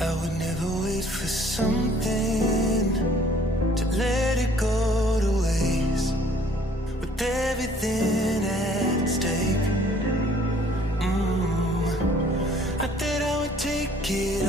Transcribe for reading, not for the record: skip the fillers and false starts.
I would never wait for something to let it go to waste, with everything at stake. Not that I would take it